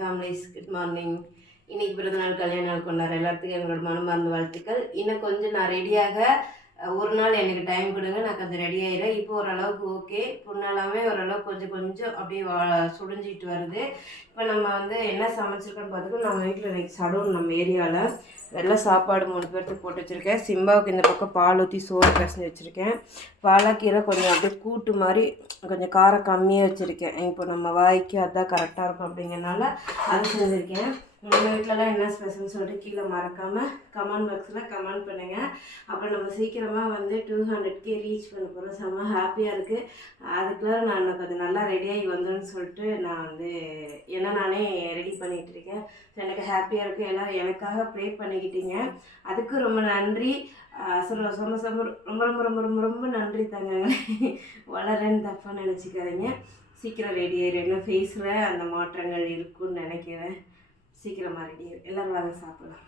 Families, good morning. இன்னைக்கு பிறந்த நாள், கல்யாண நாள் கொண்டாடுற எல்லாத்துக்கும் எங்களோட மனமார்ந்த வாழ்த்துக்கள். இன்னும் கொஞ்சம் நான் ரெடியாக ஒரு நாள் எனக்கு டைம் கொடுங்க, நான் கொஞ்சம் ரெடி ஆயிடுறேன். இப்போ ஓரளவுக்கு ஓகே, முன்னாலாமே ஓரளவுக்கு கொஞ்சம் கொஞ்சம் அப்படியே சுடிஞ்சிட்டு வருது. இப்போ நம்ம வந்து என்ன சமைச்சிருக்கோன்னு பார்த்துக்கோ. நம்ம வீட்டில் இன்னைக்கு சடவுன் நம்ம ஏரியாவில் வெள்ளை சாப்பாடு 3 பேர்த்துக்கு போட்டு வச்சுருக்கேன். சிம்பாவுக்கு இந்த பக்கம் பால் ஊற்றி சோறு பிசைஞ்சு வச்சுருக்கேன். பாலக்கீரை கொஞ்சம் அப்படியே கூட்டு மாதிரி கொஞ்சம் காரம் கம்மியாக வச்சுருக்கேன். இப்போ நம்ம வாய்க்கு அதுதான் கரெக்டாக இருக்கும் அப்படிங்கிறனால அது செஞ்சுருக்கேன். உங்கள் வீட்டிலலாம் என்ன ஸ்பெஷல்னு சொல்லிட்டு கீழே மறக்காமல் கமெண்ட் பாக்ஸில் கமெண்ட் பண்ணுங்கள். அப்புறம் நம்ம சீக்கிரமாக வந்து 200K ரீச் பண்ண போகிறோம். செம்ம ஹாப்பியாக இருக்குது. அதுக்குள்ளே நான் கொஞ்சம் நல்லா ரெடியாகி வந்தேன்னு சொல்லிட்டு நான் வந்து நானே ரெடி பண்ணிகிட்டு இருக்கேன். எனக்கு ஹாப்பியாக இருக்குது. எல்லாம் எனக்காக ப்ரே பண்ணிக்கிட்டீங்க, அதுக்கு ரொம்ப நன்றி. ரொம்ப ரொம்ப ரொம்ப ரொம்ப ரொம்ப ரொம்ப நன்றி தாங்க. வளரேன்னு தப்பாக நினச்சிக்காதீங்க. சீக்கிரம் ரெடி ஆயிடும். இன்னும் ஃபேஸில் அந்த மாற்றங்கள் இருக்குன்னு நினைக்கிறேன். சீக்கிரமாக ரெடி ஆயிடும். எல்லோரும் வாங்க சாப்பிடலாம்.